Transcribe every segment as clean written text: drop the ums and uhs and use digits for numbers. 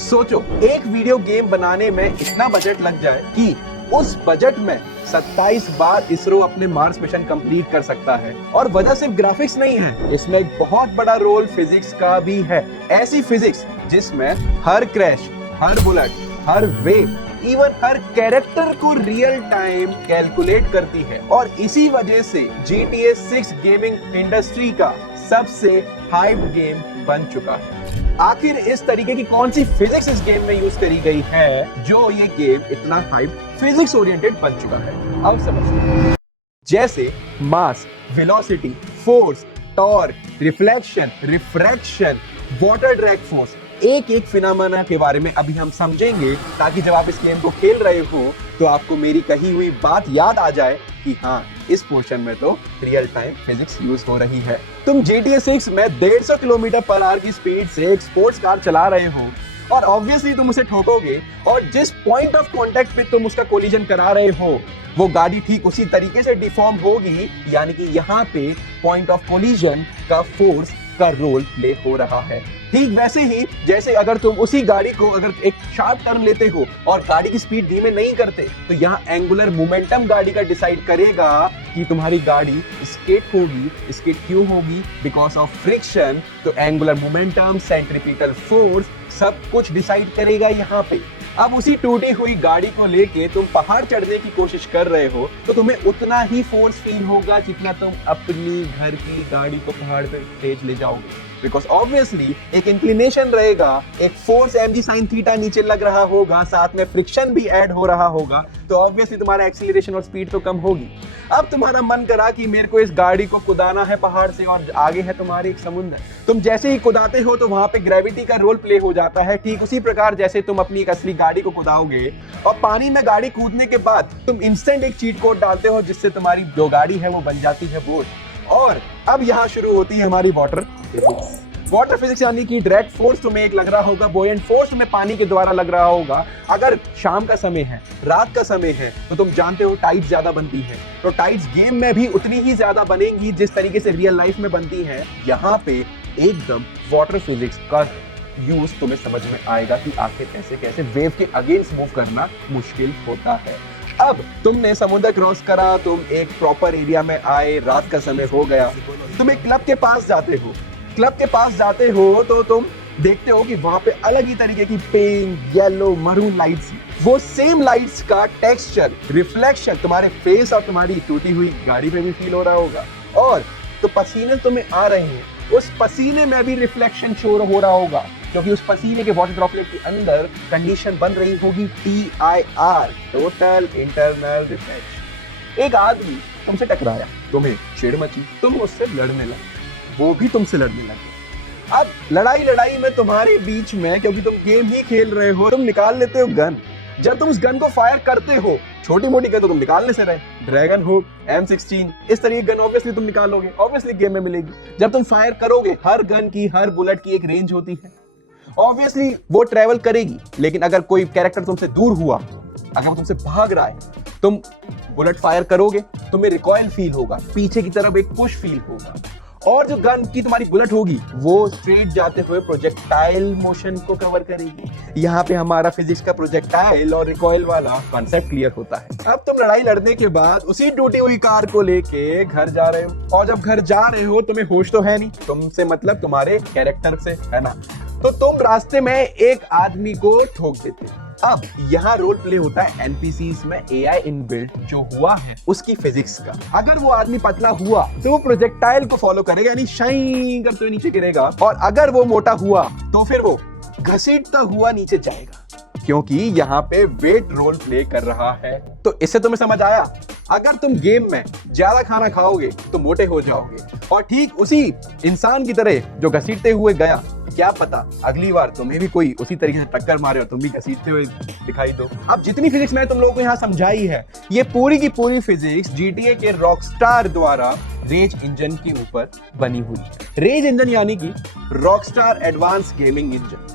सोचो एक video game बनाने में इतना बजट लग जाए कि उस बजट में 27 बार इसरो अपने मार्स मिशन कंप्लीट कर सकता है। और वजह सिर्फ ग्राफिक्स नहीं है, इसमें एक बहुत बड़ा रोल फिजिक्स का भी है। ऐसी फिजिक्स जिसमें हर क्रैश, हर बुलेट, हर वेव, इवन हर कैरेक्टर को रियल टाइम कैलकुलेट करती है। और इसी वजह से GTA 6 गेमिंग इंडस्ट्री का सबसे हाइप गेम बन चुका है। आखिर इस तरीके की कौन सी फिजिक्स इस गेम में यूज करी गई है जो ये गेम इतना हाइप फिजिक्स ओरिएंटेड बन चुका है? अब समझते हैं। जैसे mass, velocity, force, torque, reflection, refraction, water drag force, एक एक फिनोमेना के बारे में अभी हम समझेंगे, ताकि जब आप इस गेम को खेल रहे हो तो आपको मेरी कही हुई बात याद आ जाए कि हाँ, इस पोर्शन में तो रियल टाइम फिजिक्स यूज हो रही है। तुम GTA 6 में 150 किलोमीटर पर आवर की स्पीड से एक स्पोर्ट्स कार चला रहे हो और ऑब्वियसली तुम उसे ठोकोगे, और जिस पॉइंट ऑफ कांटेक्ट पे तुम उसका कोलिजन करा रहे हो वो गाड़ी ठीक उसी तरीके से डिफॉर्म होगी, यानी कि यहाँ पे पॉइंट ऑफ कोलिजन का फोर्स का रोल प्ले हो रहा है। ठीक वैसे ही जैसे अगर तुम उसी गाड़ी को अगर एक शार्प टर्न लेते हो और गाड़ी की स्पीड धीमे नहीं करते, तो यहाँ एंगुलर मोमेंटम गाड़ी का डिसाइड करेगा कि तुम्हारी गाड़ी स्केट होगी। स्केट क्यों होगी? Because of friction. तो एंगुलर मोमेंटम, सेंट्रीपिटल फोर्स सब कुछ डिसाइड करेगा यहाँ पे। अब उसी टूटी हुई गाड़ी को लेके तुम पहाड़ चढ़ने की कोशिश कर रहे हो, तो तुम्हें उतना ही फोर्स फील होगा जितना तुम अपनी घर की गाड़ी को पहाड़ पे तेज ले जाओगे। बिकॉज ऑब्वियसली एक इंक्लिनेशन रहेगा, एक फोर्स mg sin थीटा नीचे लग रहा होगा, साथ में फ्रिक्शन भी ऐड हो रहा होगा, तो ऑब्वियसली तुम्हारा एक्सीलरेशन और स्पीड तो कम होगी। अब तुम्हारा मन करा कि मेरे को इस गाड़ी को कुदाना है पहाड़ से, और आगे है तुम्हारे एक समुद्र। तुम जैसे ही कुदाते हो तो वहां पे ग्रेविटी का रोल प्ले हो जाता है। ठीक उसी प्रकार जैसे तुम अपनी एक असली गाड़ी को कुदाओगे और पानी में गाड़ी कूदने के बाद तुम इंस्टेंट एक चीट कोड डालते हो, जिससे तुम्हारी जो गाड़ी है वो बन जाती है बोट। और अब यहाँ शुरू होती है हमारी वाटर फिजिक्स। वाटर फिजिक्स यानी कि ड्रैग फोर्स तुम्हें एक लग रहा होगा, बोयेंट फोर्स तुम्हें पानी के द्वारा लग रहा होगा। अगर शाम का समय है, रात का समय है, तो तुम जानते हो टाइड्स ज्यादा बनती है, तो टाइड्स गेम में भी उतनी ही ज्यादा बनेंगी जिस तरीके से रियल लाइफ में बनती है। यहाँ पे एकदम वाटर फिजिक्स का यूज तुम्हें समझ में आएगा कि आखिर कैसे कैसे वेव के अगेंस्ट मूव करना मुश्किल होता है। अब तुमने समुद्र क्रॉस करा, तुम एक प्रॉपर एरिया में आए, रात का समय हो गया, तुम एक क्लब के पास जाते हो। क्लब के पास जाते हो तो तुम देखते हो कि वहां पे अलग ही तरीके की पिंक, येलो, मरून लाइट्स, वो सेम लाइट्स का टेक्सचर, रिफ्लेक्शन तुम्हारे फेस और तुम्हारी टूटी हुई गाड़ी पे भी फील हो रहा होगा। और तो पसीने तुम्हें आ रहे हैं, उस पसीने में भी रिफ्लेक्शन शो हो रहा होगा, क्योंकि उस पसीने के वाटर ड्रॉपलेट के अंदर कंडीशन बन रही होगी TIR, टोटल इंटरनल रिफ्लेक्शन। एक आदमी तुमसे टकराया, तुम्हें चिढ़ मची, तुम उससे लड़ने लगे, वो भी तुमसे लड़ने लगे। अब लड़ाई में तुम्हारे बीच में, क्योंकि तुम गेम ही खेल रहे हो, तुम निकाल लेते हो गन। जब तुम उस गन को फायर करते हो, छोटी मोटी गन तो तुम निकालने से रहे, ड्रैगन हुक, M16, इस तरह की गन ऑब्वियसली तुम निकालोगे, ऑब्वियसली गेम में मिलेगी। जब तुम फायर करोगे, हर गन की, हर बुलेट की एक रेंज होती है, ऑब्वियसली वो ट्रेवल करेगी। लेकिन अगर कोई कैरेक्टर तुमसे दूर हुआ, अगर वो तुमसे भाग रहा है, तुम बुलेट फायर करोगे, तुम्हें रिकॉइल फील होगा, पीछे की तरफ एक पुश फील होगा, और जो गन की तुम्हारी बुलेट होगी वो स्ट्रेट जाते हुए प्रोजेक्टाइल मोशन को कवर करेगी। यहाँ पे हमारा फिजिक्स का प्रोजेक्टाइल और रिकॉइल वाला कॉन्सेप्ट क्लियर होता है। अब तुम लड़ाई लड़ने के बाद उसी टूटी हुई कार को लेके घर जा रहे हो, और जब घर जा रहे हो तुम्हें होश तो है नहीं, तुमसे मतलब तुम्हारे कैरेक्टर से, है ना? तो तुम रास्ते में एक आदमी को ठोक देते हो। अब यहाँ रोल प्ले होता है NPCs में AI इनबिल्ट जो हुआ है उसकी फिजिक्स का। अगर वो आदमी पतला हुआ तो वो प्रोजेक्टाइल को फॉलो करेगा, यानी शाइन करते हुए नीचे गिरेगा, और अगर वो मोटा हुआ तो फिर वो घसीटता हुआ नीचे जाएगा, क्योंकि यहाँ पे वेट रोल प्ले कर रहा है। तो इससे तुम्हें समझ आया, अगर तुम गेम में ज्यादा खाना खाओगे तो मोटे हो जाओगे, और ठीक उसी इंसान की तरह जो घसीटते हुए गया, क्या पता अगली बार तुम्हें भी कोई उसी तरीके से टक्कर मारे और तुम भी घसीटते हुए दिखाई दो। अब जितनी फिजिक्स मैंने तुम लोगों को यहाँ समझाई है, ये पूरी की पूरी फिजिक्स GTA के रॉकस्टार द्वारा रेज इंजन के ऊपर बनी हुई है। रेज इंजन यानी कि रॉकस्टार एडवांस गेमिंग इंजन।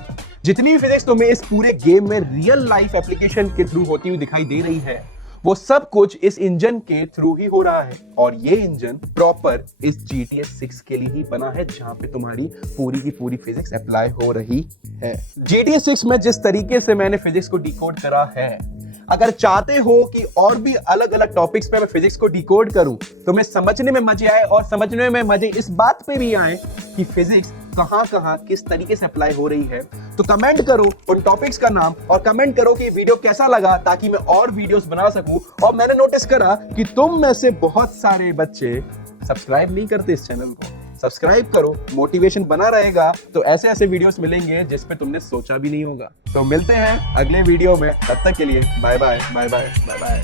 जितनी फिजिक्स तुम्हें इस पूरे गेम में रियल लाइफ एप्लीकेशन के थ्रू होती हुई दिखाई दे रही है, वो सब कुछ इस इंजन के थ्रू ही हो रहा है। और ये इंजन प्रॉपर इस GTA 6 के लिए ही बना है, जहां पे तुम्हारी पूरी की पूरी फिजिक्स अप्लाई हो रही है। GTA 6 में जिस तरीके से मैंने फिजिक्स को डिकोड करा है, अगर चाहते हो कि और भी अलग अलग टॉपिक्स पे मैं फिजिक्स को डिकोड करूं, तो मैं समझने में मजे आए और समझने में मजे इस बात पे भी आए कि फिजिक्स कहां कहां किस तरीके से अप्लाई हो रही है, तो कमेंट करो उन टॉपिक्स का नाम और कमेंट करो कि वीडियो कैसा लगा, ताकि मैं और वीडियोस बना सकूं। और मैंने नोटिस करा कि तुम में से बहुत सारे बच्चे सब्सक्राइब नहीं करते इस चैनल को। सब्सक्राइब करो, मोटिवेशन बना रहेगा, तो ऐसे ऐसे वीडियोस मिलेंगे जिस पे तुमने सोचा भी नहीं होगा। तो मिलते हैं अगले वीडियो में, तब तक के लिए bye bye bye bye bye bye.